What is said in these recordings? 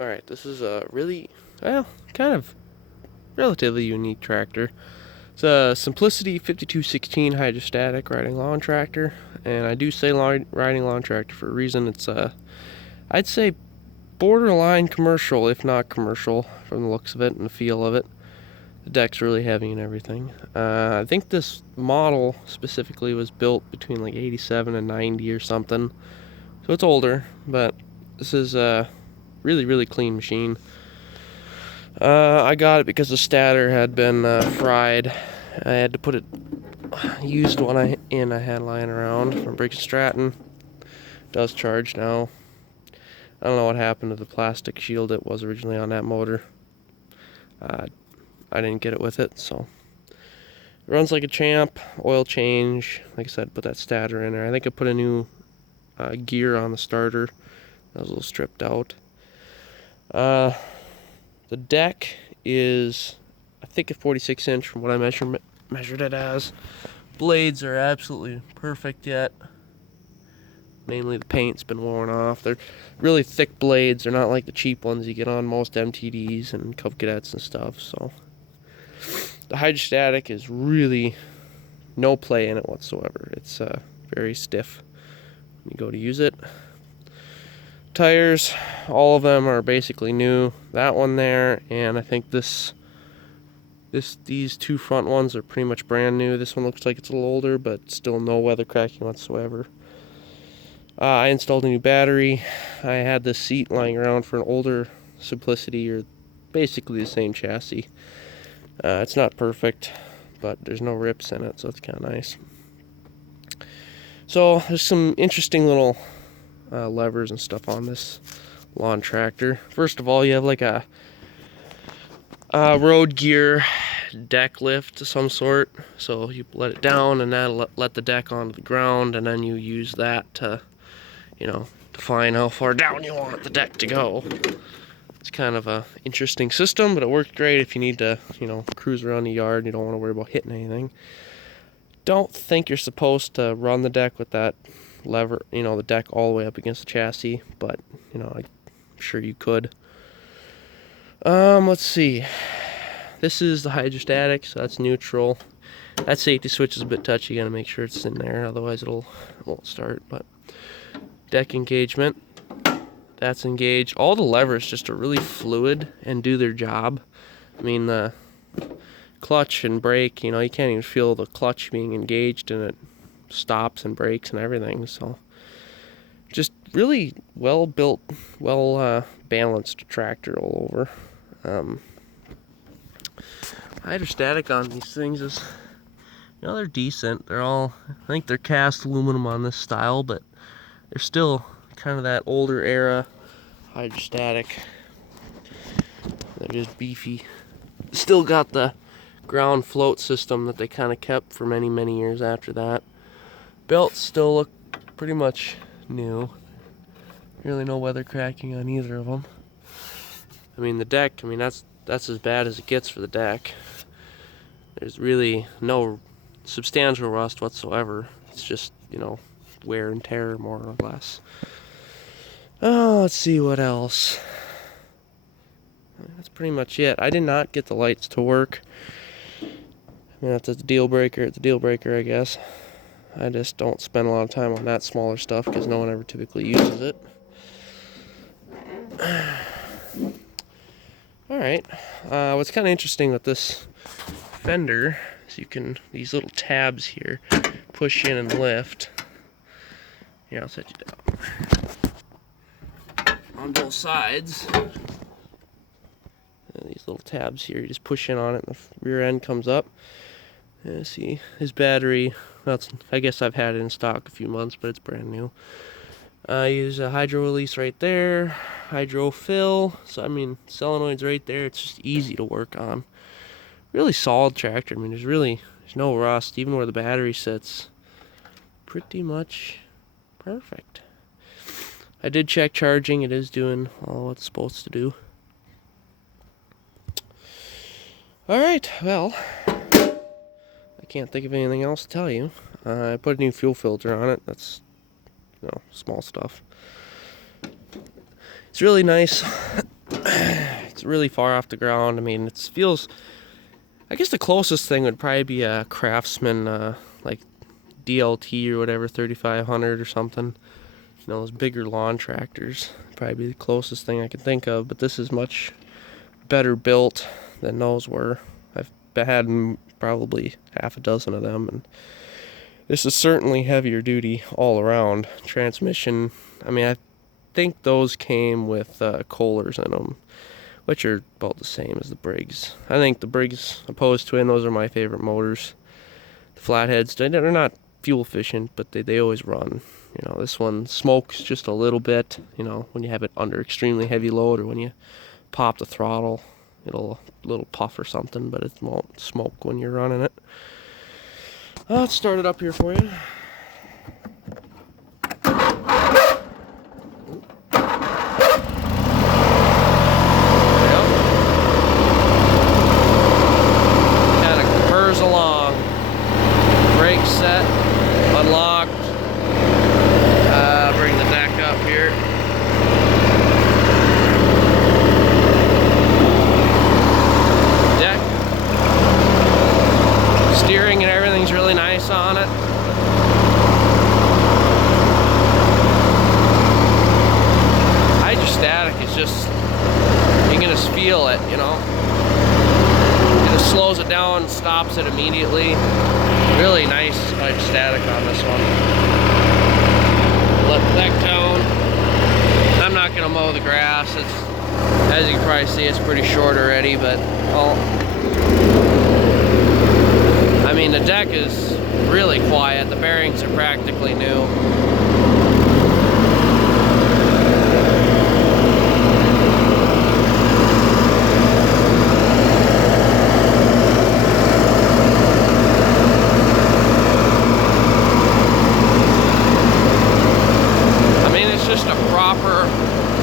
Alright, this is a really, well, kind of relatively unique tractor. It's a Simplicity 5216 hydrostatic riding lawn tractor, and I do say riding lawn tractor for a reason. It's I'd say borderline commercial, if not commercial, from the looks of it and the feel of it. The deck's really heavy and everything. I think this model specifically was built between like 87 and 90 or something, so it's older, but this is a really clean machine. I got it because the stator had been fried. I had to put it, used one I had lying around from Briggs and Stratton. Does charge now. I don't know what happened to the plastic shield that was originally on that motor. I didn't get it with it, so it runs like a champ. Oil change, like I said, put that stator in there. I think I put a new gear on the starter. That was a little stripped out. The deck is, I think, a 46 inch from what I measured it as. Blades are absolutely perfect yet. Mainly the paint's been worn off. They're really thick blades. They're not like the cheap ones you get on most MTDs and Cub Cadets and stuff. So the hydrostatic is really no play in it whatsoever. It's very stiff when you go to use it. Tires, all of them are basically new. That one there, and I think these two front ones are pretty much brand new. This one looks like it's a little older, but still no weather cracking whatsoever. I installed a new battery. I had this seat lying around for an older Simplicity, or basically the same chassis. It's not perfect, but there's no rips in it, so it's kind of nice. So there's some interesting little levers and stuff on this lawn tractor. First of all, you have like a road gear deck lift of some sort. So you let it down, and that'll let the deck onto the ground, and then you use that to, define how far down you want the deck to go. It's kind of a interesting system, but it worked great if you need to, cruise around the yard and you don't want to worry about hitting anything. Don't think you're supposed to run the deck with that lever, the deck all the way up against the chassis, but, I'm sure you could. Let's see. This is the hydrostatic, so that's neutral. That safety switch is a bit touchy. You gotta make sure it's in there, otherwise it won't start. But deck engagement, that's engaged. All the levers just are really fluid and do their job. I mean, the clutch and brake, you can't even feel the clutch being engaged, and it stops and brakes and everything. So just really well built, well balanced tractor all over. Hydrostatic on these things is, they're decent. I think they're cast aluminum on this style, but they're still kind of that older era hydrostatic. They're just beefy. Still got the ground float system that they kind of kept for many years after that. Belts still look pretty much new. Really no weather cracking on either of them. I mean, the deck, that's as bad as it gets for the deck. There's really no substantial rust whatsoever. It's just, wear and tear, more or less. Oh, let's see what else. That's pretty much it. I did not get the lights to work. That's a deal breaker. It's a deal breaker, I guess. I just don't spend a lot of time on that smaller stuff because no one ever typically uses it. Alright, what's kind of interesting with this fender is these little tabs here, push in and lift. Here, I'll set you down. On both sides, these little tabs here, you just push in on it and the rear end comes up. And see, his battery, I guess I've had it in stock a few months, but it's brand new. I use a hydro release right there, hydro fill, so solenoid's right there. It's just easy to work on. Really solid tractor. There's no rust, even where the battery sits. Pretty much perfect. I did check charging. It is doing all what it's supposed to do. Alright, well, I can't think of anything else to tell you. I put a new fuel filter on it. That's small stuff. It's really nice. It's really far off the ground. I mean, it feels, I guess the closest thing would probably be a Craftsman, like DLT or whatever, 3500 or something. You know, those bigger lawn tractors. Probably be the closest thing I can think of, but this is much better built than those were. I've had probably half a dozen of them, and this is certainly heavier duty all around. Transmission, I mean, I think those came with Kohlers in them, which are about the same as the Briggs. I think the Briggs opposed twin, those are my favorite motors. The flatheads, they're not fuel efficient, but they always run. You know, this one smokes just a little bit, you know, when you have it under extremely heavy load, or when you pop the throttle, it'll a little puff or something, but it won't smoke when you're running it. Let's start it up here for you. Kind of purrs along. Brakes set, unlocked. Bring the deck up here. Deck. Steering and everything's really nice on it. Hydrostatic is just, you can just feel it, you know. It just slows it down, stops it immediately. Really nice hydrostatic on this one. Let the deck down. I'm not gonna mow the grass. It's, as you can probably see, it's pretty short already, but I mean, the deck is really quiet. The bearings are practically new. Proper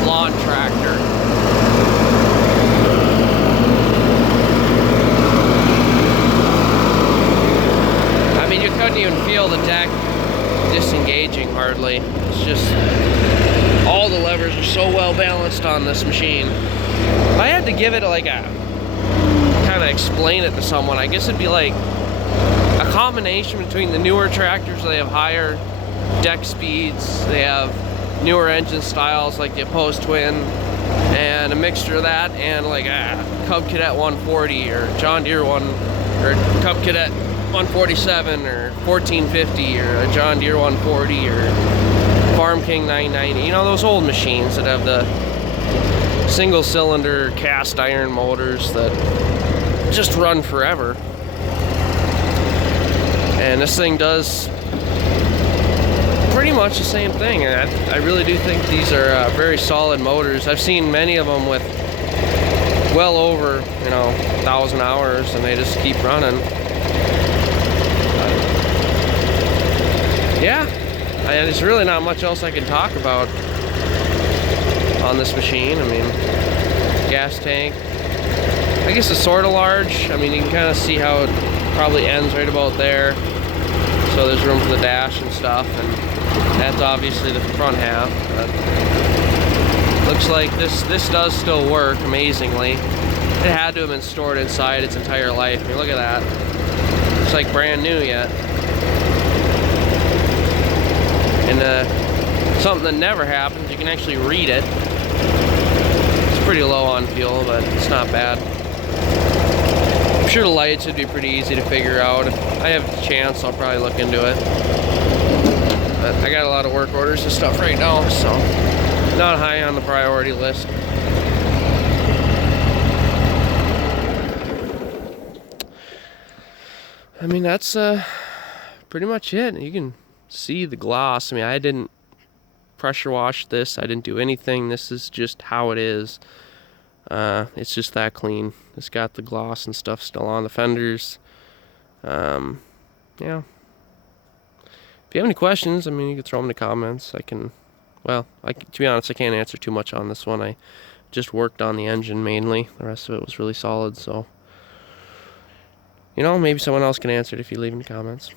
lawn tractor. I mean, you couldn't even feel the deck disengaging hardly. It's just, all the levers are so well balanced on this machine. If I had to give it like a, kind of explain it to someone, I guess it'd be like a combination between the newer tractors. They have higher deck speeds, they have newer engine styles like the opposed twin, and a mixture of that and like a Cub Cadet 140 or John Deere or Cub Cadet 147 or 1450 or a John Deere 140 or Farm King 990. You know, those old machines that have the single cylinder cast iron motors that just run forever. And this thing does pretty much the same thing, and I really do think these are very solid motors. I've seen many of them with well over, you know, 1,000 hours, and they just keep running. Yeah, there's really not much else I can talk about on this machine. I mean, gas tank, I guess it's sort of large. I mean, you can kind of see how it probably ends right about there. So there's room for the dash and stuff, and that's obviously the front half. But looks like this does still work amazingly. It had to have been stored inside its entire life. I mean, look at that. It's like brand new yet. And something that never happens, you can actually read it. It's pretty low on fuel, but it's not bad. I'm sure the lights would be pretty easy to figure out. If I have the chance, I'll probably look into it. But I got a lot of work orders and stuff right now, so not high on the priority list. I mean, that's pretty much it. You can see the gloss. I mean, I didn't pressure wash this. I didn't do anything. This is just how it is. It's just that clean. It's got the gloss and stuff still on the fenders. Yeah. If you have any questions, I mean, you can throw them in the comments. To be honest, I can't answer too much on this one. I just worked on the engine mainly. The rest of it was really solid, so, you know, maybe someone else can answer it if you leave in the comments.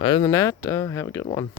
Other than that, have a good one.